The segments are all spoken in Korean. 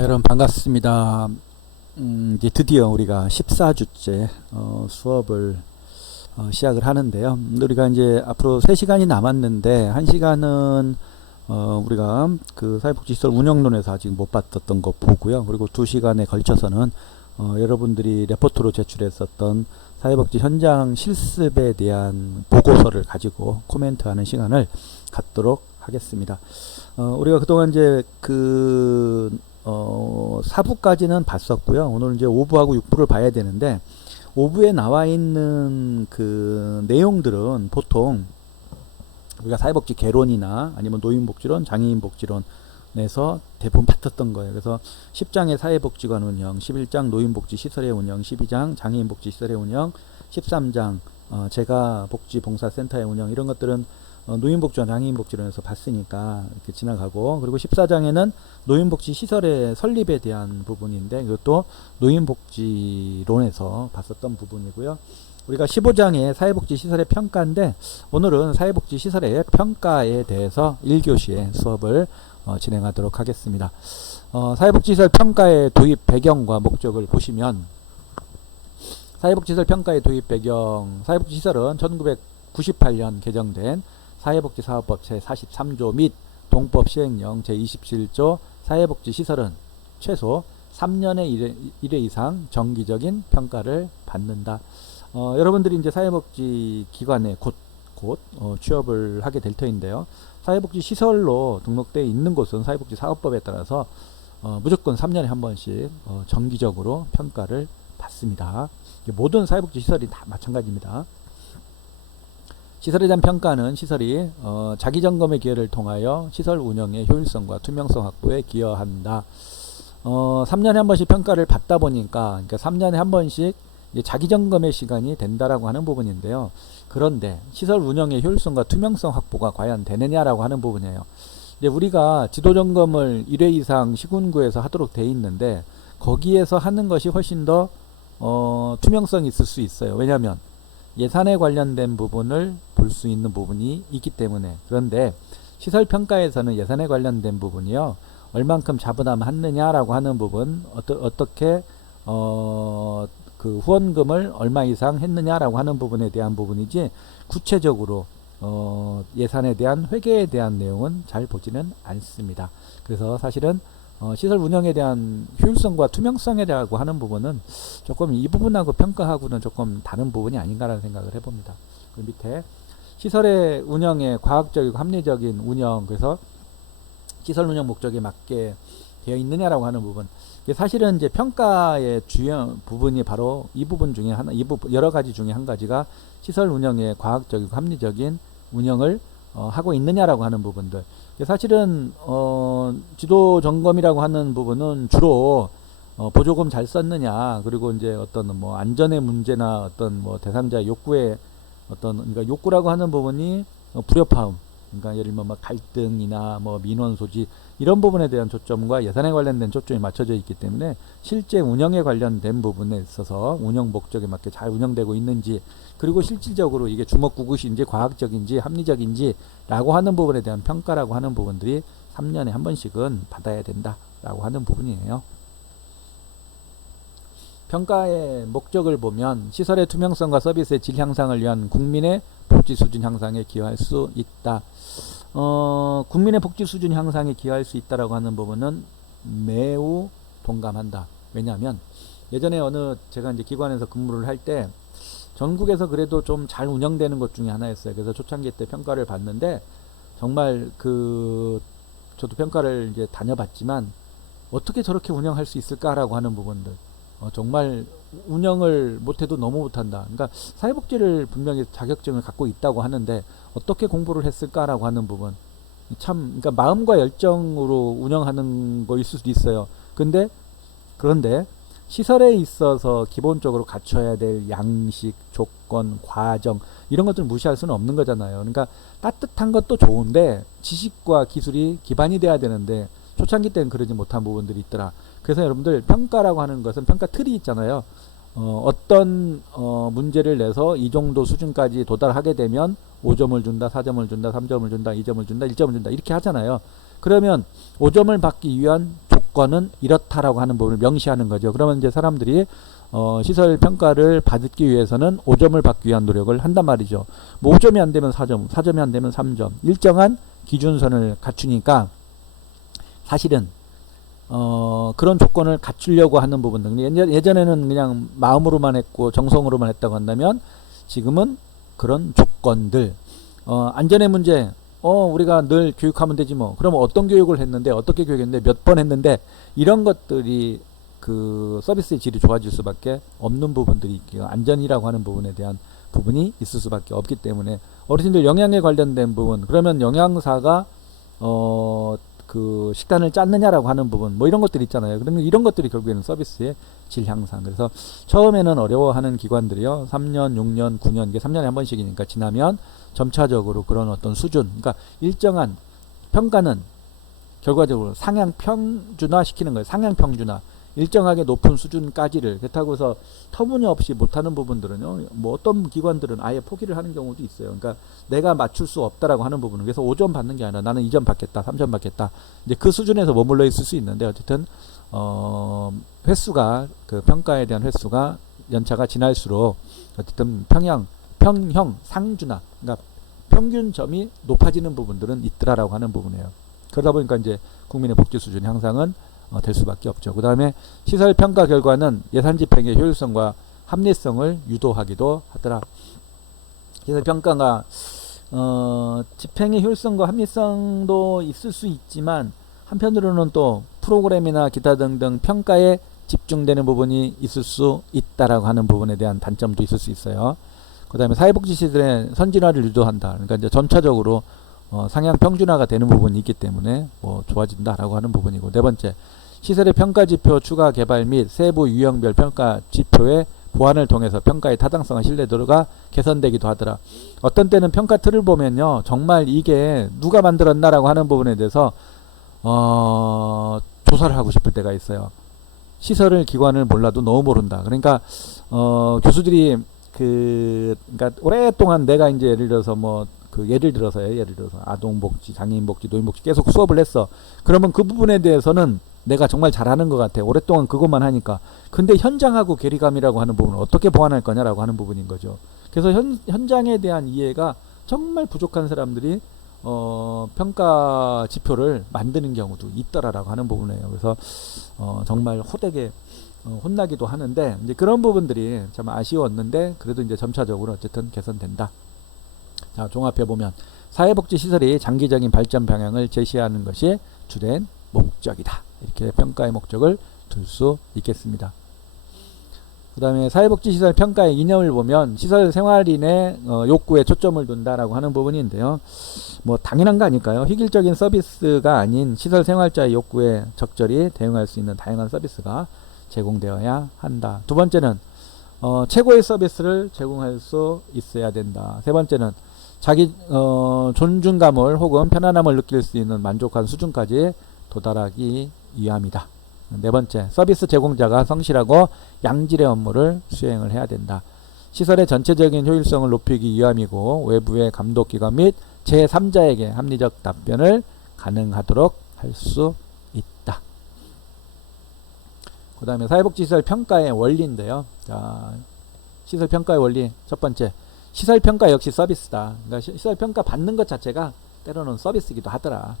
여러분 반갑습니다. 이제 드디어 우리가 14주째 수업을 시작을 하는데요. 우리가 이제 앞으로 3시간이 남았는데 1시간은 우리가 그 사회복지시설 운영론에서 아직 못 봤던 거 보고요. 그리고 2시간에 걸쳐서는 여러분들이 레포트로 제출했었던 사회복지 현장 실습에 대한 보고서를 가지고 코멘트하는 시간을 갖도록 하겠습니다. 우리가 그동안 이제 4부까지는 봤었고요. 오늘 이제 5부하고 6부를 봐야 되는데 5부에 나와 있는 그 내용들은 보통 우리가 사회복지 개론이나 아니면 노인복지론, 장애인복지론에서 대부분 봤었던 거예요. 그래서 10장의 사회복지관 운영, 11장 노인복지 시설의 운영, 12장 장애인복지 시설의 운영, 13장 재가복지봉사센터의 운영, 이런 것들은 노인복지와 장애인복지론에서 봤으니까 이렇게 지나가고, 그리고 14장에는 노인복지 시설의 설립에 대한 부분인데 이것도 노인복지론에서 봤었던 부분이고요. 우리가 15장의 사회복지 시설의 평가인데 오늘은 사회복지 시설의 평가에 대해서 1교시의 수업을 진행하도록 하겠습니다. 사회복지시설 평가의 도입 배경과 목적을 보시면, 사회복지시설 평가의 도입 배경, 사회복지시설은 1998년 개정된 사회복지사업법 제43조 및 동법 시행령 제27조 사회복지시설은 최소 3년에 1회 이상 정기적인 평가를 받는다. 여러분들이 이제 사회복지 기관에 곧 취업을 하게 될 터인데요. 사회복지 시설로 등록되어 있는 곳은 사회복지 사업법에 따라서 무조건 3년에 한 번씩 정기적으로 평가를 받습니다. 모든 사회복지 시설이 다 마찬가지입니다. 시설에 대한 평가는 시설이 자기점검의 기회를 통하여 시설 운영의 효율성과 투명성 확보에 기여한다. 3년에 한 번씩 평가를 받다 보니까, 그러니까 3년에 한 번씩 자기점검의 시간이 된다라고 하는 부분인데요. 그런데 시설 운영의 효율성과 투명성 확보가 과연 되느냐라고 하는 부분이에요. 이제 우리가 지도점검을 1회 이상 시군구에서 하도록 돼 있는데 거기에서 하는 것이 훨씬 더 투명성이 있을 수 있어요. 왜냐하면 예산에 관련된 부분을 볼 수 있는 부분이 있기 때문에. 그런데 시설평가에서는 예산에 관련된 부분이요, 얼만큼 자부담했느냐라고 하는 부분, 어떻게 그 후원금을 얼마 이상 했느냐라고 하는 부분에 대한 부분이지, 구체적으로 예산에 대한 회계에 대한 내용은 잘 보지는 않습니다. 그래서 사실은 시설 운영에 대한 효율성과 투명성에 대하고 하는 부분은 조금 이 부분하고 평가하고는 조금 다른 부분이 아닌가라는 생각을 해봅니다. 그 밑에 시설의 운영의 과학적이고 합리적인 운영, 그래서 시설 운영 목적에 맞게 되어 있느냐라고 하는 부분, 사실은 이제 평가의 주요 부분이 바로 이 부분 중에 하나, 여러 가지 중에 한 가지가 시설 운영의 과학적이고 합리적인 운영을 하고 있느냐라고 하는 부분들. 사실은 지도 점검이라고 하는 부분은 주로 보조금 잘 썼느냐, 그리고 이제 어떤 뭐 안전의 문제나 어떤 뭐 대상자 욕구의 어떤, 그러니까 욕구라고 하는 부분이 불협화음, 그러니까 예를 들면 뭐 갈등이나 뭐 민원 소지, 이런 부분에 대한 초점과 예산에 관련된 초점이 맞춰져 있기 때문에 실제 운영에 관련된 부분에 있어서 운영 목적에 맞게 잘 운영되고 있는지, 그리고 실질적으로 이게 주먹구구인지 과학적인지 합리적인지 라고 하는 부분에 대한 평가라고 하는 부분들이 3년에 한 번씩은 받아야 된다라고 하는 부분이에요. 평가의 목적을 보면 시설의 투명성과 서비스의 질 향상을 위한 국민의 복지 수준 향상에 기여할 수 있다. 국민의 복지 수준 향상에 기여할 수 있다라고 하는 부분은 매우 동감한다. 왜냐하면 예전에 제가 이제 기관에서 근무를 할 때 전국에서 그래도 좀 잘 운영되는 것 중에 하나였어요. 그래서 초창기 때 평가를 받는데 정말 저도 평가를 이제 다녀봤지만 어떻게 저렇게 운영할 수 있을까라고 하는 부분들, 정말 운영을 못해도 너무 못한다. 그러니까 사회복지를 분명히 자격증을 갖고 있다고 하는데 어떻게 공부를 했을까라고 하는 부분, 참, 그러니까 마음과 열정으로 운영하는 거일 수도 있어요. 그런데 시설에 있어서 기본적으로 갖춰야 될 양식, 조건, 과정, 이런 것들을 무시할 수는 없는 거잖아요. 그러니까 따뜻한 것도 좋은데 지식과 기술이 기반이 돼야 되는데 초창기 때는 그러지 못한 부분들이 있더라. 그래서 여러분들 평가라고 하는 것은 평가 틀이 있잖아요. 어떤 문제를 내서 이 정도 수준까지 도달하게 되면 5점을 준다, 4점을 준다, 3점을 준다, 2점을 준다, 1점을 준다, 이렇게 하잖아요. 그러면 5점을 받기 위한 조건은 이렇다라고 하는 부분을 명시하는 거죠. 그러면 이제 사람들이 시설 평가를 받기 위해서는 5점을 받기 위한 노력을 한단 말이죠. 뭐 5점이 안 되면 4점, 4점이 안 되면 3점. 일정한 기준선을 갖추니까 사실은 그런 조건을 갖추려고 하는 부분들. 예전에는 그냥 마음으로만 했고 정성으로만 했다고 한다면 지금은 그런 조건들, 안전의 문제, 우리가 늘 교육하면 되지 뭐. 그러면 어떤 교육을 했는데, 어떻게 교육했는데, 몇 번 했는데, 이런 것들이 그 서비스의 질이 좋아질 수밖에 없는 부분들이 있고요. 안전이라고 하는 부분에 대한 부분이 있을 수밖에 없기 때문에 어르신들 영양에 관련된 부분, 그러면 영양사가 그 식단을 짰느냐라고 하는 부분, 뭐 이런 것들이 있잖아요. 그러면 이런 것들이 결국에는 서비스의 질 향상. 그래서 처음에는 어려워하는 기관들이요, 3년, 6년, 9년, 이게 3년에 한 번씩이니까 지나면 점차적으로 그런 어떤 수준, 그러니까 일정한 평가는 결과적으로 상향 평준화 시키는 거예요. 상향 평준화. 일정하게 높은 수준까지를. 그렇다고 해서 터무니없이 못하는 부분들은요, 뭐 어떤 기관들은 아예 포기를 하는 경우도 있어요. 그러니까 내가 맞출 수 없다라고 하는 부분은, 그래서 5점 받는 게 아니라 나는 2점 받겠다, 3점 받겠다, 이제 그 수준에서 머물러 있을 수 있는데, 어쨌든 횟수가, 그 평가에 대한 횟수가 연차가 지날수록 어쨌든 평형 상준화, 그러니까 평균점이 높아지는 부분들은 있더라라고 하는 부분이에요. 그러다 보니까 이제 국민의 복지 수준 향상은 될 수밖에 없죠. 그 다음에 시설 평가 결과는 예산 집행의 효율성과 합리성을 유도하기도 하더라. 시설 평가가 집행의 효율성과 합리성도 있을 수 있지만, 한편으로는 또 프로그램이나 기타 등등 평가에 집중되는 부분이 있을 수 있다라고 하는 부분에 대한 단점도 있을 수 있어요. 그 다음에 사회복지시설의 선진화를 유도한다. 그러니까 이제 점차적으로 상향 평준화가 되는 부분이 있기 때문에 뭐 좋아진다라고 하는 부분이고, 네 번째, 시설의 평가 지표 추가 개발 및 세부 유형별 평가 지표의 보완을 통해서 평가의 타당성과 신뢰도가 개선되기도 하더라. 어떤 때는 평가 틀을 보면요, 정말 이게 누가 만들었나라고 하는 부분에 대해서 조사를 하고 싶을 때가 있어요. 시설을 기관을 몰라도 너무 모른다. 그러니까 교수들이 그러니까 오랫동안 내가 이제 예를 들어서 예를 들어서 아동복지, 장애인복지, 노인복지 계속 수업을 했어. 그러면 그 부분에 대해서는 내가 정말 잘하는 것 같아. 오랫동안 그것만 하니까. 근데 현장하고 괴리감이라고 하는 부분을 어떻게 보완할 거냐라고 하는 부분인 거죠. 그래서 현장에 대한 이해가 정말 부족한 사람들이 평가 지표를 만드는 경우도 있더라라고 하는 부분이에요. 그래서 정말 호되게 혼나기도 하는데, 이제 그런 부분들이 참 아쉬웠는데, 그래도 이제 점차적으로 어쨌든 개선된다. 자, 종합해 보면 사회복지시설이 장기적인 발전 방향을 제시하는 것이 주된 목적이다. 이렇게 평가의 목적을 둘 수 있겠습니다. 그 다음에 사회복지시설 평가의 이념을 보면 시설 생활인의 욕구에 초점을 둔다라고 하는 부분인데요. 뭐 당연한 거 아닐까요? 획일적인 서비스가 아닌 시설 생활자의 욕구에 적절히 대응할 수 있는 다양한 서비스가 제공되어야 한다. 두 번째는 최고의 서비스를 제공할 수 있어야 된다. 세 번째는 자기 존중감을 혹은 편안함을 느낄 수 있는 만족한 수준까지 도달하기 위함이다. 네 번째, 서비스 제공자가 성실하고 양질의 업무를 수행을 해야 된다. 시설의 전체적인 효율성을 높이기 위함이고, 외부의 감독기관 및 제3자에게 합리적 답변을 가능하도록 할 수 있다. 그 다음에 사회복지시설 평가의 원리인데요. 자, 시설 평가의 원리 첫 번째, 시설 평가 역시 서비스다. 그러니까 시설 평가 받는 것 자체가 때로는 서비스이기도 하더라.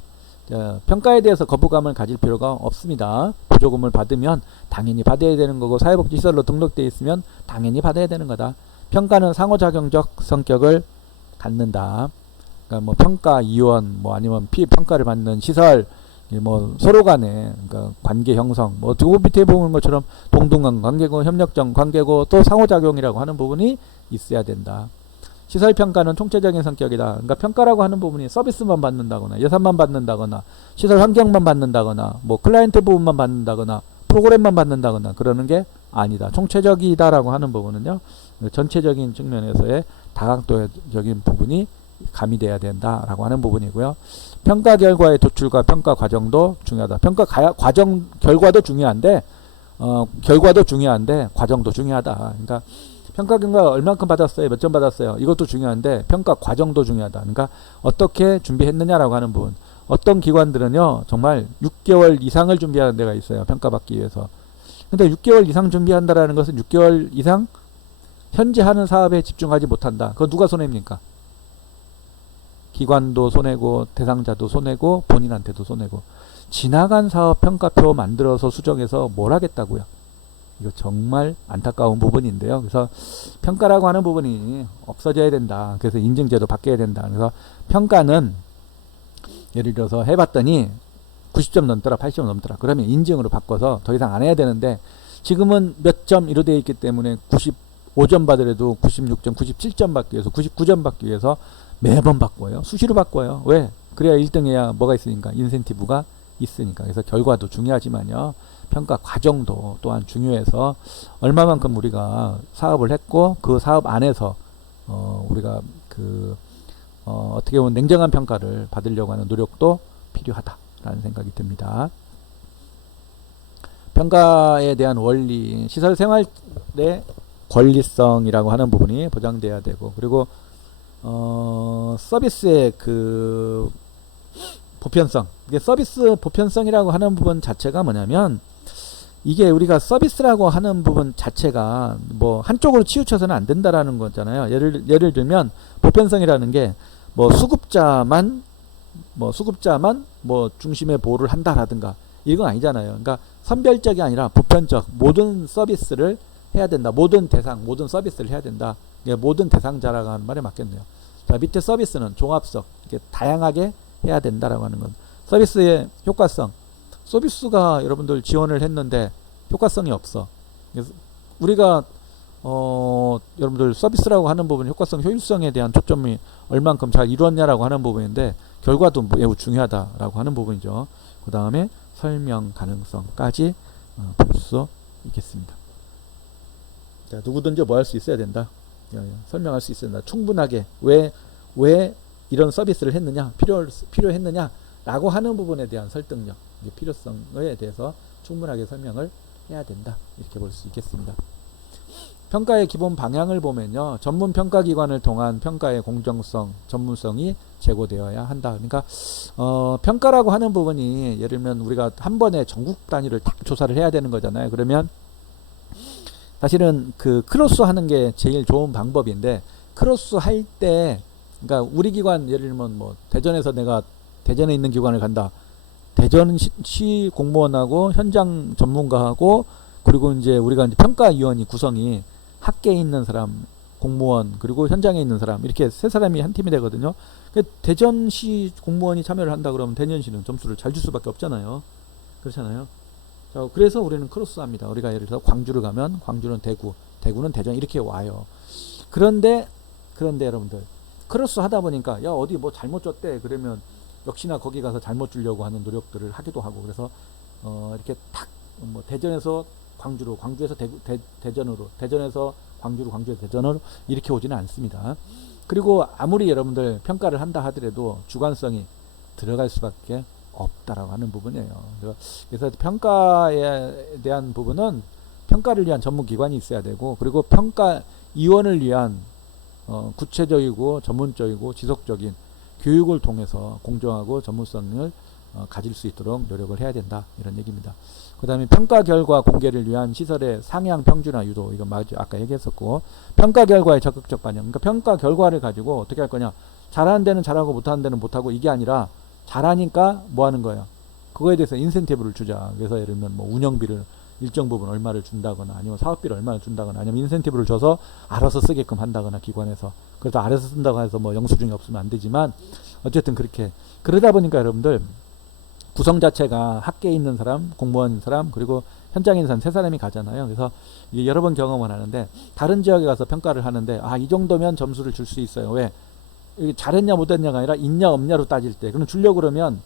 평가에 대해서 거부감을 가질 필요가 없습니다. 보조금을 받으면 당연히 받아야 되는 거고, 사회복지시설로 등록되어 있으면 당연히 받아야 되는 거다. 평가는 상호작용적 성격을 갖는다. 그러니까 뭐 평가위원, 뭐 아니면 피평가를 받는 시설, 뭐 서로 간에 그러니까 관계 형성, 뭐 두 밑에 보는 것처럼 동등한 관계고, 협력적 관계고, 또 상호작용이라고 하는 부분이 있어야 된다. 시설 평가는 총체적인 성격이다. 그러니까 평가라고 하는 부분이 서비스만 받는다거나, 예산만 받는다거나, 시설 환경만 받는다거나, 뭐 클라이언트 부분만 받는다거나, 프로그램만 받는다거나 그러는 게 아니다. 총체적이다라고 하는 부분은요, 전체적인 측면에서의 다각도적인 부분이 가미돼야 된다라고 하는 부분이고요. 평가 결과의 도출과 평가 과정도 중요하다. 평가 과정 결과도 중요한데 과정도 중요하다. 그러니까 평가 결과 얼만큼 받았어요, 몇 점 받았어요, 이것도 중요한데 평가 과정도 중요하다. 그러니까 어떻게 준비했느냐라고 하는 부분, 어떤 기관들은요, 정말 6개월 이상을 준비하는 데가 있어요. 평가받기 위해서. 근데 6개월 이상 준비한다라는 것은 6개월 이상 현재 하는 사업에 집중하지 못한다. 그거 누가 손해입니까? 기관도 손해고 대상자도 손해고 본인한테도 손해고. 지나간 사업 평가표 만들어서 수정해서 뭘 하겠다고요. 이거 정말 안타까운 부분인데요. 그래서 평가라고 하는 부분이 없어져야 된다. 그래서 인증제도 바뀌어야 된다. 그래서 평가는 예를 들어서 해봤더니 90점 넘더라, 80점 넘더라. 그러면 인증으로 바꿔서 더 이상 안 해야 되는데, 지금은 몇 점 이로 되어 있기 때문에 95점 받으려도 96점, 97점 받기 위해서, 99점 받기 위해서 매번 바꿔요. 수시로 바꿔요. 왜? 그래야 1등 해야 뭐가 있으니까, 인센티브가 있으니까. 그래서 결과도 중요하지만요, 평가 과정도 또한 중요해서 얼마만큼 우리가 사업을 했고 그 사업 안에서 우리가 어떻게 보면 냉정한 평가를 받으려고 하는 노력도 필요하다라는 생각이 듭니다. 평가에 대한 원리, 시설 생활의 권리성이라고 하는 부분이 보장돼야 되고, 그리고 서비스의 그 보편성, 이게 서비스 보편성이라고 하는 부분 자체가 뭐냐면, 이게 우리가 서비스라고 하는 부분 자체가 뭐 한쪽으로 치우쳐서는 안 된다라는 거잖아요. 예를 들면 보편성이라는 게 뭐 수급자만 중심의 보호를 한다라든가 이건 아니잖아요. 그러니까 선별적이 아니라 보편적, 모든 서비스를 해야 된다. 모든 대상, 모든 서비스를 해야 된다. 모든 대상자라고 하는 말에 맞겠네요. 자, 밑에 서비스는 종합적, 이렇게 다양하게 해야 된다라고 하는 건. 서비스의 효과성, 서비스가 여러분들 지원을 했는데 효과성이 없어. 그래서 우리가 여러분들 서비스라고 하는 부분, 효과성, 효율성에 대한 초점이 얼만큼 잘 이루었냐라고 하는 부분인데, 결과도 매우 중요하다라고 하는 부분이죠. 그 다음에 설명 가능성까지 볼 수 있겠습니다. 자, 누구든지 뭐 할 수 있어야 된다. 설명할 수 있어야 된다. 충분하게 왜 이런 서비스를 했느냐, 필요했느냐 라고 하는 부분에 대한 설득력, 필요성에 대해서 충분하게 설명을 해야 된다. 이렇게 볼 수 있겠습니다. 평가의 기본 방향을 보면요, 전문 평가기관을 통한 평가의 공정성, 전문성이 제고되어야 한다. 그러니까 평가라고 하는 부분이, 예를 들면 우리가 한 번에 전국 단위를 다 조사를 해야 되는 거잖아요. 그러면 사실은 그 크로스 하는 게 제일 좋은 방법인데, 크로스 할 때, 그러니까 우리 기관, 예를 들면 뭐 대전에서 내가 대전에 있는 기관을 간다. 대전시 공무원하고 현장 전문가하고, 그리고 이제 우리가 이제 평가위원이 구성이 학계에 있는 사람, 공무원, 그리고 현장에 있는 사람, 이렇게 세 사람이 한 팀이 되거든요. 대전시 공무원이 참여를 한다 그러면 대전시는 점수를 잘 줄 수밖에 없잖아요. 그렇잖아요. 자, 그래서 우리는 크로스 합니다. 우리가 예를 들어서 광주를 가면 광주는 대구, 대구는 대전, 이렇게 와요. 그런데 여러분들, 크로스 하다 보니까 야, 어디 뭐 잘못 줬대 그러면 역시나 거기 가서 잘못 주려고 하는 노력들을 하기도 하고, 그래서 이렇게 탁 뭐 대전에서 광주로, 광주에서 대전으로, 대전에서 광주로, 광주에서 대전으로 이렇게 오지는 않습니다. 그리고 아무리 여러분들 평가를 한다 하더라도 주관성이 들어갈 수밖에 없다라고 하는 부분이에요. 그래서 평가에 대한 부분은 평가를 위한 전문기관이 있어야 되고, 그리고 평가위원을 위한 구체적이고 전문적이고 지속적인 교육을 통해서 공정하고 전문성을 가질 수 있도록 노력을 해야 된다, 이런 얘기입니다. 그 다음에 평가 결과 공개를 위한 시설의 상향 평준화 유도, 이거 아까 얘기했었고, 평가 결과의 적극적 반영, 그러니까 평가 결과를 가지고 어떻게 할 거냐, 잘하는 데는 잘하고 못하는 데는 못하고, 이게 아니라 잘하니까 뭐 하는 거예요, 그거에 대해서 인센티브를 주자. 그래서 예를 들면 뭐 운영비를 일정 부분 얼마를 준다거나, 아니면 사업비를 얼마를 준다거나, 아니면 인센티브를 줘서 알아서 쓰게끔 한다거나, 기관에서. 그래서 알아서 쓴다고 해서 뭐 영수증이 없으면 안 되지만, 어쨌든 그렇게. 그러다 보니까 여러분들 구성 자체가 학계에 있는 사람, 공무원인 사람, 그리고 현장에 있는 사람 세 사람이 가잖아요. 그래서 이게 여러 번 경험을 하는데, 다른 지역에 가서 평가를 하는데, 이 정도면 점수를 줄 수 있어요. 왜? 이게 잘했냐 못했냐가 아니라 있냐 없냐로 따질 때, 그럼 주려고 그러면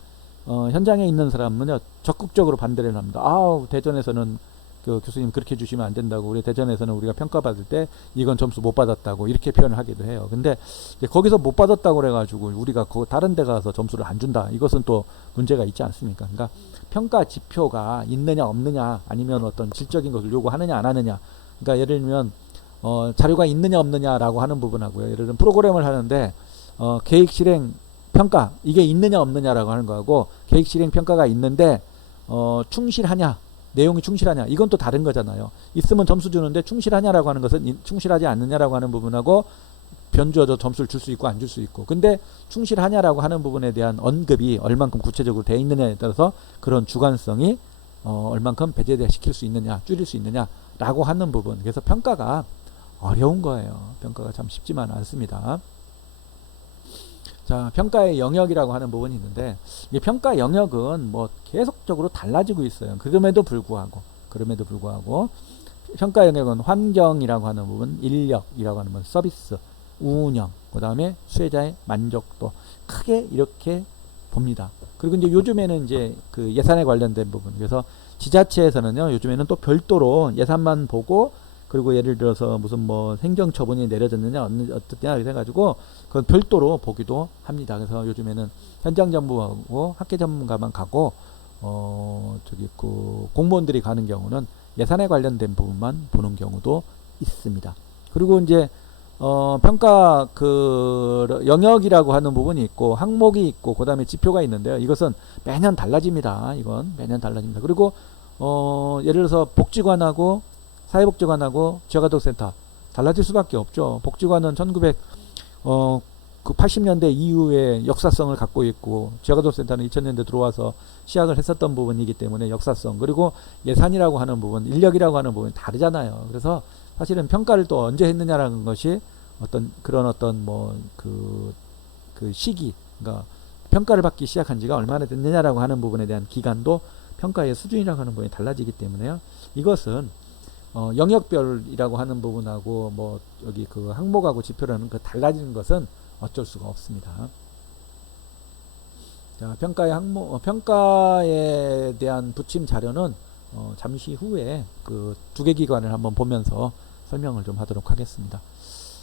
현장에 있는 사람은요, 적극적으로 반대를 합니다. 대전에서는 그 교수님 그렇게 주시면 안 된다고, 우리 대전에서는 우리가 평가받을 때 이건 점수 못 받았다고, 이렇게 표현을 하기도 해요. 근데 이제 거기서 못 받았다고 그래가지고 우리가 다른 데 가서 점수를 안 준다, 이것은 또 문제가 있지 않습니까? 그러니까 평가 지표가 있느냐 없느냐, 아니면 어떤 질적인 것을 요구하느냐 안 하느냐, 그러니까 예를 들면 자료가 있느냐 없느냐라고 하는 부분하고요, 예를 들면 프로그램을 하는데 계획 실행 평가 이게 있느냐 없느냐라고 하는 거하고 계획 실행 평가가 있는데 충실하냐 내용이 충실하냐 이건 또 다른 거잖아요. 있으면 점수 주는데 충실하냐라고 하는 것은 충실하지 않느냐라고 하는 부분하고 변주어도 점수를 줄 수 있고 안 줄 수 있고 근데 충실하냐라고 하는 부분에 대한 언급이 얼만큼 구체적으로 되어 있느냐에 따라서 그런 주관성이 얼만큼 배제시킬 수 있느냐 줄일 수 있느냐라고 하는 부분 그래서 평가가 어려운 거예요. 평가가 참 쉽지만 않습니다. 자, 평가의 영역이라고 하는 부분이 있는데 이 평가 영역은 뭐 계속적으로 달라지고 있어요. 그럼에도 불구하고 평가 영역은 환경이라고 하는 부분, 인력이라고 하는 부분, 서비스, 운영, 그 다음에 수혜자의 만족도 크게 이렇게 봅니다. 그리고 이제 요즘에는 이제 그 예산에 관련된 부분 그래서 지자체에서는요 요즘에는 또 별도로 예산만 보고 그리고 예를 들어서 무슨 뭐 행정처분이 내려졌느냐 어떻냐 해가지고 그건 별도로 보기도 합니다. 그래서 요즘에는 현장 전문가하고 학계 전문가만 가고 저기 그 공무원들이 가는 경우는 예산에 관련된 부분만 보는 경우도 있습니다. 그리고 이제 평가 그 영역이라고 하는 부분이 있고 항목이 있고 그 다음에 지표가 있는데요. 이것은 매년 달라집니다. 이건 매년 달라집니다. 그리고 예를 들어서 복지관하고 사회복지관하고 지역아동센터 달라질 수밖에 없죠. 복지관은 80년대 이후에 역사성을 갖고 있고 지역아동센터는 2000년대 들어와서 시작을 했었던 부분이기 때문에 역사성 그리고 예산이라고 하는 부분 인력이라고 하는 부분이 다르잖아요. 그래서 사실은 평가를 또 언제 했느냐라는 것이 어떤 뭐 그 시기 그러니까 평가를 받기 시작한 지가 얼마나 됐느냐라고 하는 부분에 대한 기간도 평가의 수준이라고 하는 부분이 달라지기 때문에요. 이것은 영역별이라고 하는 부분하고 뭐 여기 그 항목하고 지표라는 그 달라지는 것은 어쩔 수가 없습니다. 자, 평가에 대한 부침 자료는 잠시 후에 그 두 개 기관을 한번 보면서 설명을 좀 하도록 하겠습니다.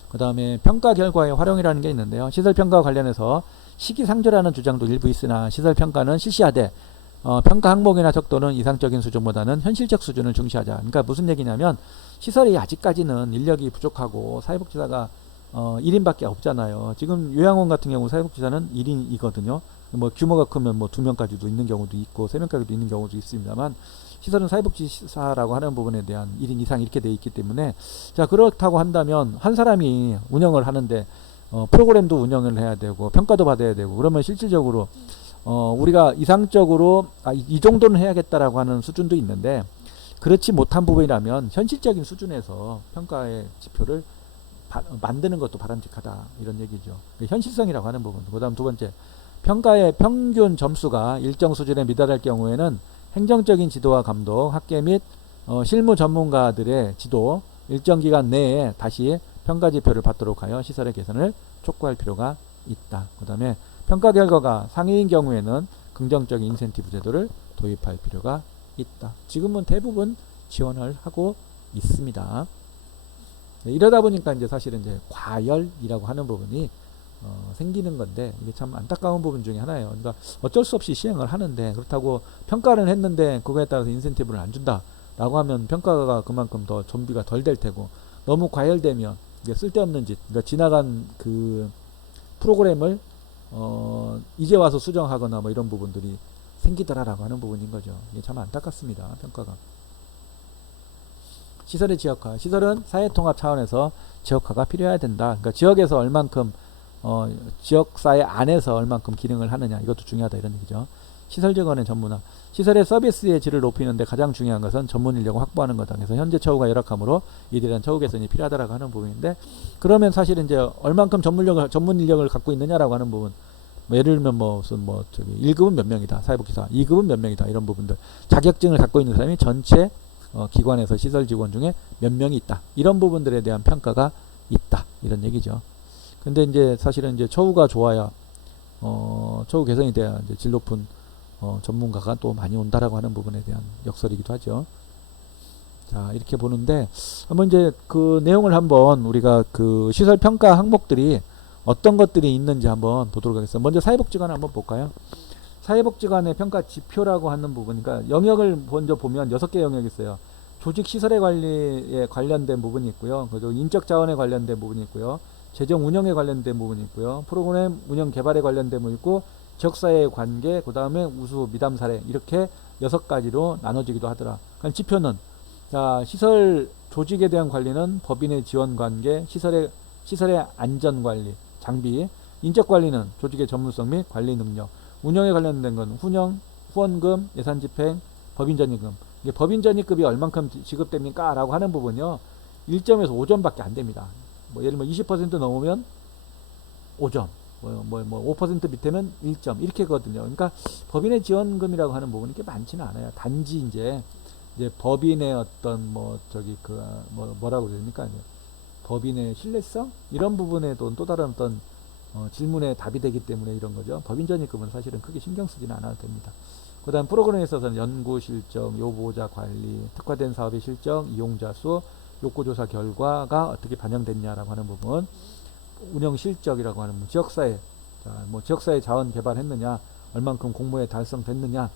그 다음에 평가 결과의 활용이라는 게 있는데요. 시설평가와 관련해서 시기상조라는 주장도 일부 있으나 시설평가는 실시하되 평가 항목이나 척도는 이상적인 수준보다는 현실적 수준을 중시하자. 그러니까 무슨 얘기냐면 시설이 아직까지는 인력이 부족하고 사회복지사가 1인밖에 없잖아요. 지금 요양원 같은 경우 사회복지사는 1인이거든요. 뭐 규모가 크면 뭐 2명까지도 있는 경우도 있고 3명까지도 있는 경우도 있습니다만 시설은 사회복지사라고 하는 부분에 대한 1인 이상 이렇게 돼 있기 때문에 자 그렇다고 한다면 한 사람이 운영을 하는데 프로그램도 운영을 해야 되고 평가도 받아야 되고 그러면 실질적으로 우리가 이상적으로 이 정도는 해야겠다라고 하는 수준도 있는데 그렇지 못한 부분이라면 현실적인 수준에서 평가의 지표를 만드는 것도 바람직하다 이런 얘기죠. 현실성이라고 하는 부분. 그 다음 두 번째 평가의 평균 점수가 일정 수준에 미달할 경우에는 행정적인 지도와 감독, 학계 및 실무 전문가들의 지도 일정 기간 내에 다시 평가 지표를 받도록 하여 시설의 개선을 촉구할 필요가 있다. 그 다음에 평가 결과가 상위인 경우에는 긍정적인 인센티브 제도를 도입할 필요가 있다. 지금은 대부분 지원을 하고 있습니다. 네, 이러다 보니까 이제 사실은 이제 과열이라고 하는 부분이 생기는 건데 이게 참 안타까운 부분 중에 하나예요. 그러니까 어쩔 수 없이 시행을 하는데 그렇다고 평가를 했는데 그거에 따라서 인센티브를 안 준다라고 하면 평가가 그만큼 더 좀비가 덜 될 테고 너무 과열되면 이게 쓸데없는 짓, 그러니까 지나간 그 프로그램을 이제 와서 수정하거나 뭐 이런 부분들이 생기더라라고 하는 부분인 거죠. 이게 참 안타깝습니다. 평가가. 시설의 지역화. 시설은 사회통합 차원에서 지역화가 필요해야 된다. 그러니까 지역에서 얼만큼 지역사회 안에서 얼만큼 기능을 하느냐 이것도 중요하다 이런 얘기죠. 시설 직원의 전문화. 시설의 서비스의 질을 높이는데 가장 중요한 것은 전문 인력을 확보하는 거다. 그래서 현재 처우가 열악하므로 이들에 대한 처우 개선이 필요하다라고 하는 부분인데 그러면 사실은 이제 얼만큼 전문 인력을 갖고 있느냐라고 하는 부분. 뭐 예를 들면 무슨 저기 1급은 몇 명이다. 사회복지사. 2급은 몇 명이다. 이런 부분들. 자격증을 갖고 있는 사람이 전체 기관에서 시설 직원 중에 몇 명이 있다. 이런 부분들에 대한 평가가 있다. 이런 얘기죠. 근데 이제 사실은 이제 처우가 좋아야 처우 개선이 돼야 이제 질 높은 전문가가 또 많이 온다라고 하는 부분에 대한 역설이기도 하죠. 자, 이렇게 보는데 한번 이제 그 내용을 한번 우리가 그 시설 평가 항목들이 어떤 것들이 있는지 한번 보도록 하겠습니다. 먼저 사회복지관을 한번 볼까요? 사회복지관의 평가 지표라고 하는 부분, 그러니까 영역을 먼저 보면 6개 영역이 있어요. 조직 시설의 관리에 관련된 부분이 있고요. 그리고 인적 자원에 관련된 부분이 있고요. 재정 운영에 관련된 부분이 있고요. 프로그램 운영 개발에 관련된 부분이 있고, 지역사회의 관계, 그 다음에 우수 미담 사례, 이렇게 6가지로 나눠지기도 하더라. 그러니까 지표는, 자, 시설 조직에 대한 관리는 법인의 지원 관계, 시설의 안전 관리, 장비, 인적 관리는 조직의 전문성 및 관리 능력, 운영에 관련된 건 후원금, 예산 집행, 법인 전입금. 이게 법인 전입금이 얼만큼 지급됩니까? 라고 하는 부분이요. 1점에서 5점밖에 안 됩니다. 뭐 예를 들면 20% 넘으면 5점, 5% 밑에는 1점, 이렇게 거든요. 그러니까 법인의 지원금이라고 하는 부분이 게 많지는 않아요. 단지 이제 법인의 어떤 뭐라고 그래야 됩니까? 법인의 신뢰성? 이런 부분에도 또 다른 어떤 질문에 답이 되기 때문에 이런 거죠. 법인 전입금은 사실은 크게 신경 쓰지는 않아도 됩니다. 그 다음 프로그램에 있어서는 연구 실적, 요보자 관리, 특화된 사업의 실적, 이용자 수, 욕구조사 결과가 어떻게 반영됐냐라고 하는 부분, 운영 실적이라고 하는 부분, 지역사회, 지역사회 자원 개발했느냐, 얼만큼 공모에 달성됐느냐,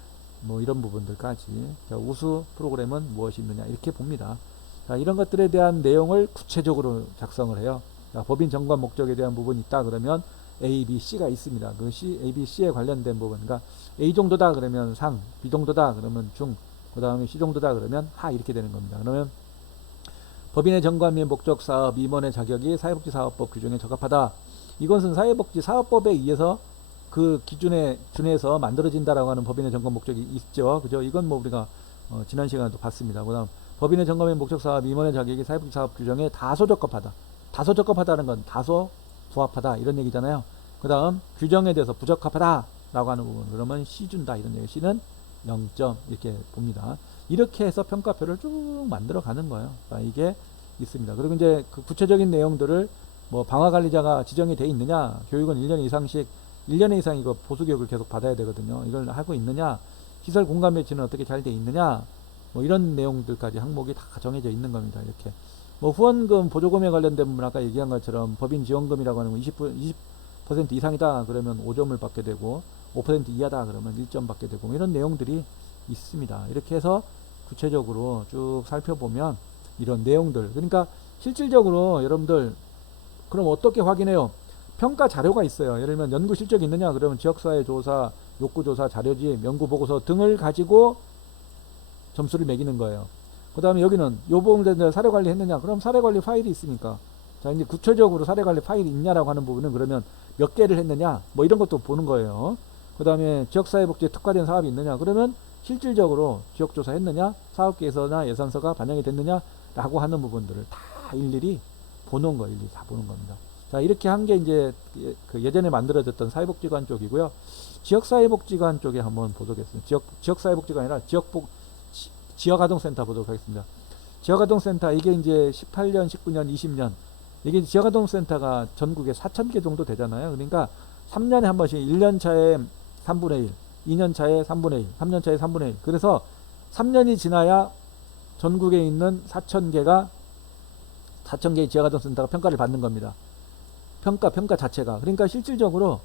이런 부분들까지, 우수 프로그램은 무엇이 있느냐, 이렇게 봅니다. 자, 이런 것들에 대한 내용을 구체적으로 작성을 해요. 자, 법인 정관 목적에 대한 부분이 있다 그러면 A, B, C가 있습니다. 그 A, B, C에 관련된 부분, 그러니까 A 정도다 그러면 상, B 정도다 그러면 중, 그 다음에 C 정도다 그러면 하, 이렇게 되는 겁니다. 그러면 법인의 정관 및 목적 사업 임원의 자격이 사회복지사업법 규정에 적합하다. 이것은 사회복지사업법에 의해서 그 기준에 준해서 만들어진다라고 하는 법인의 정관 목적이 있죠. 그죠? 이건 우리가 지난 시간에도 봤습니다. 그 다음 법인의 정관 및 목적 사업 임원의 자격이 사회복지사업 규정에 다소 적합하다. 다소 적합하다는 건 다소 부합하다 이런 얘기잖아요. 그 다음 규정에 대해서 부적합하다 라고 하는 부분, 그러면 C 준다 이런 얘기. C는 0점 이렇게 봅니다. 이렇게 해서 평가표를 쭉 만들어 가는 거예요. 이게 있습니다. 그리고 이제 그 구체적인 내용들을 방화관리자가 지정이 돼 있느냐, 교육은 1년 이상씩 1년 이상 이거 보수교육을 계속 받아야 되거든요. 이걸 하고 있느냐, 시설 공간 배치는 어떻게 잘 돼 있느냐, 이런 내용들까지 항목이 다 정해져 있는 겁니다. 이렇게 후원금, 보조금에 관련된 부분, 아까 얘기한 것처럼 법인 지원금이라고 하는 건 20% 이상이다 그러면 5점을 받게 되고, 5% 이하다 그러면 1점 받게 되고, 이런 내용들이 있습니다. 이렇게 해서 구체적으로 쭉 살펴보면 이런 내용들, 그러니까 실질적으로 여러분들 그럼 어떻게 확인해요? 평가 자료가 있어요. 예를 들면 연구 실적이 있느냐 그러면 지역사회 조사, 욕구조사 자료지, 연구보고서 등을 가지고 점수를 매기는 거예요. 그 다음에 여기는 요보험자들 사례관리 했느냐, 그럼 사례관리 파일이 있으니까, 자 이제 구체적으로 사례관리 파일이 있냐라고 하는 부분은 그러면 몇 개를 했느냐, 이런 것도 보는 거예요. 그 다음에 지역사회복지에 특화된 사업이 있느냐, 그러면 실질적으로 지역조사 했느냐, 사업계획서나 예산서가 반영이 됐느냐 라고 하는 부분들을 다 일일이 보는 거예요. 일일이 다 보는 겁니다. 자, 이렇게 한 게 이제 그 예전에 만들어졌던 사회복지관 쪽이고요. 지역사회복지관 쪽에 한번 보도록하겠습니다. 지역사회복지가 아니라 지역아동센터 보도록 하겠습니다. 지역아동센터, 이게 이제 18년, 19년, 20년, 이게 지역아동센터가 전국에 4,000개 정도 되잖아요. 그러니까 3년에 한 번씩 1년 차에 3분의 1, 2년 차에 3분의 1, 3년 차에 3분의 1. 그래서 3년이 지나야 전국에 있는 4,000개의 지역아동센터가 평가를 받는 겁니다. 평가 자체가. 그러니까 실질적으로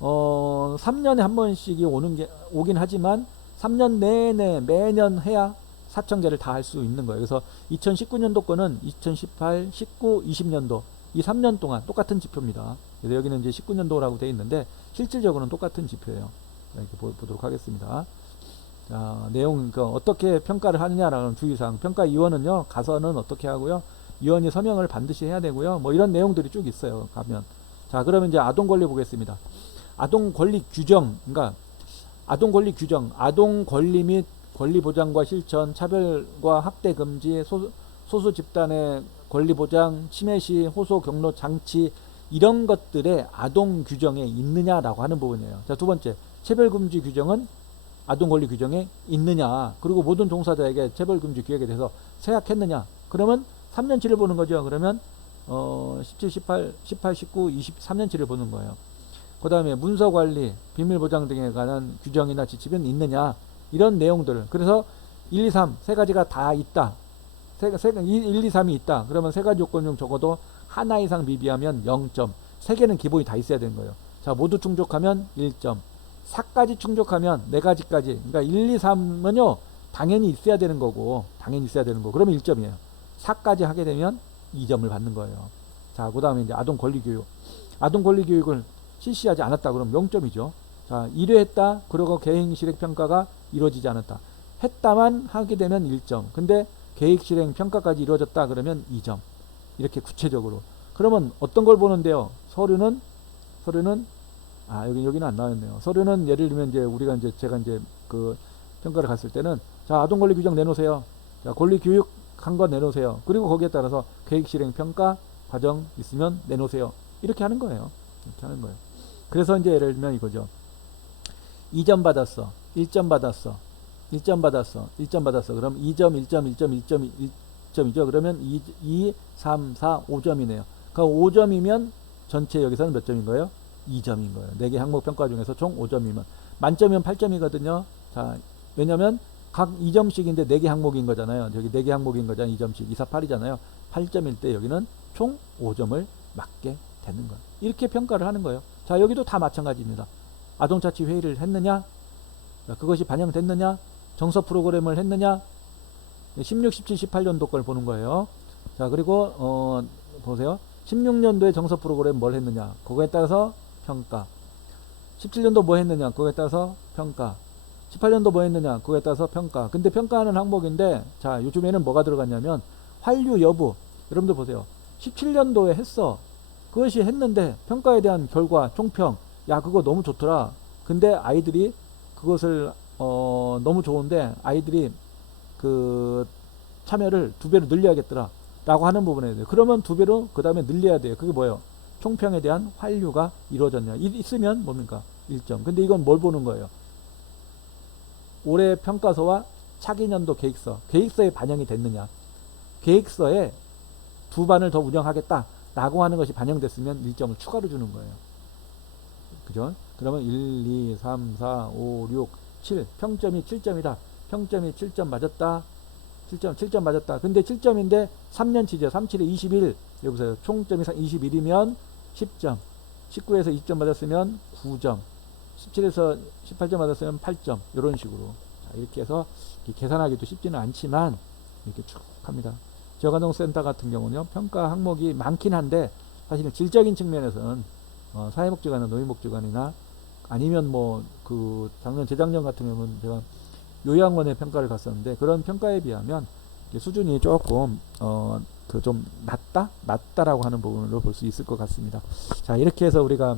3년에 한 번씩이 오긴 하지만 3년 내내 매년 해야 4,000개를 다 할 수 있는 거예요. 그래서 2019년도 거는 2018, 19, 20년도 이 3년 동안 똑같은 지표입니다. 그래서 여기는 이제 19년도라고 되어 있는데 실질적으로는 똑같은 지표예요. 이렇게 보도록 하겠습니다. 자, 내용, 어떻게 평가를 하느냐라는 주의사항. 평가위원은요, 가서는 어떻게 하고요, 위원이 서명을 반드시 해야 되고요, 이런 내용들이 쭉 있어요, 가면. 자, 그러면 이제 아동권리 보겠습니다. 아동권리 규정, 그러니까 아동권리 규정, 아동권리 및 권리보장과 실천, 차별과 학대 금지, 소수 집단의 권리보장, 침해시, 호소, 경로, 장치, 이런 것들의 아동 규정에 있느냐라고 하는 부분이에요. 자, 두 번째, 차별금지 규정은 아동권리 규정에 있느냐, 그리고 모든 종사자에게 차별금지 규약에 대해서 생각했느냐. 그러면 3년치를 보는 거죠. 그러면 17, 18, 19, 20, 3년치를 보는 거예요. 그 다음에 문서관리, 비밀보장 등에 관한 규정이나 지침은 있느냐, 이런 내용들. 그래서 1, 2, 3 세 가지가 다 있다. 1, 2, 3이 있다. 그러면 세 가지 요건 중 적어도 하나 이상 미비하면 0점. 세 개는 기본이 다 있어야 되는 거예요. 자, 모두 충족하면 1점. 4까지 충족하면 4가지까지. 그러니까 1, 2, 3은요, 당연히 있어야 되는 거고, 그러면 1점이에요. 4까지 하게 되면 2점을 받는 거예요. 자, 그 다음에 이제 아동 권리 교육. 아동 권리 교육을 실시하지 않았다 그러면 0점이죠. 자, 1회 했다. 그러고 계획 실행 평가가 이루어지지 않았다. 했다만 하게 되면 1점. 근데 계획 실행 평가까지 이루어졌다 그러면 2점. 이렇게 구체적으로. 그러면 어떤 걸 보는데요? 서류는 여기는 안 나왔네요. 서류는 예를 들면 이제 우리가 이제 제가 이제 그 평가를 갔을 때는 자, 아동 권리 규정 내놓으세요. 자, 권리 교육 한 거 내놓으세요. 그리고 거기에 따라서 계획 실행 평가 과정 있으면 내놓으세요. 이렇게 하는 거예요. 이렇게 하는 거예요. 그래서 이제 예를 들면 이거죠. 2점 받았어. 1점 받았어. 1점 받았어. 1점 받았어. 그럼 2점, 1점, 1점, 1점, 1점이죠. 그러면 2, 3, 4, 5점이네요. 그 5점이면 전체 여기서는 몇 점인 거예요? 2점인 거예요. 4개 항목 평가 중에서 총 5점이면. 만점이면 8점이거든요. 자, 왜냐면 각 2점씩인데 4개 항목인 거잖아요. 저기 4개 항목인 거잖아요. 2점씩. 2, 4, 8이잖아요. 8점일 때 여기는 총 5점을 맞게 되는 거예요. 이렇게 평가를 하는 거예요. 자, 여기도 다 마찬가지입니다. 아동자치 회의를 했느냐? 그것이 반영됐느냐? 정서 프로그램을 했느냐? 16, 17, 18년도 걸 보는 거예요. 자, 그리고 보세요. 16년도에 정서 프로그램 뭘 했느냐? 그거에 따라서 평가. 17년도 뭐 했느냐? 그거에 따라서 평가. 18년도 뭐 했느냐? 그거에 따라서 평가. 근데 평가하는 항목인데, 자, 요즘에는 뭐가 들어갔냐면 환류 여부. 여러분들 보세요. 17년도에 했어. 그것이 했는데 평가에 대한 결과 총평. 야, 그거 너무 좋더라. 근데 아이들이 그것을 너무 좋은데 아이들이 그 참여를 2배로 늘려야겠더라 라고 하는 부분에 대해서 그러면 2배로 그 다음에 늘려야 돼요. 그게 뭐예요? 총평에 대한 환류가 이루어졌냐. 있으면 뭡니까? 1점. 근데 이건 뭘 보는 거예요? 올해 평가서와 차기 년도 계획서. 계획서에 반영이 됐느냐. 계획서에 2반을 더 운영하겠다 라고 하는 것이 반영됐으면 1점을 추가로 주는 거예요. 그죠? 그러면 1, 2, 3, 4, 5, 6, 7. 평점이 7점이다. 평점이 7점 맞았다. 7점 맞았다. 근데 7점인데 3년치죠. 3, 7에 21. 여보세요. 총점이 21이면 10점. 19에서 2점 맞았으면 9점. 17에서 18점 맞았으면 8점. 이런 식으로. 자, 이렇게 해서 계산하기도 쉽지는 않지만 이렇게 쭉 합니다. 지역아동센터 같은 경우는요. 평가 항목이 많긴 한데 사실은 질적인 측면에서는 사회복지관이나 노인복지관이나 아니면 뭐 그 작년 재작년 같은 경우는 제가 요양원의 평가를 갔었는데 그런 평가에 비하면 수준이 조금 그 좀 낮다라고 하는 부분으로 볼 수 있을 것 같습니다. 자, 이렇게 해서 우리가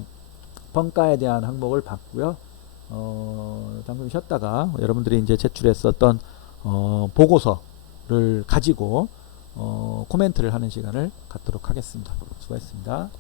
평가에 대한 항목을 봤고요. 잠깐 쉬었다가 여러분들이 이제 제출했었던 보고서를 가지고 코멘트를 하는 시간을 갖도록 하겠습니다. 수고했습니다.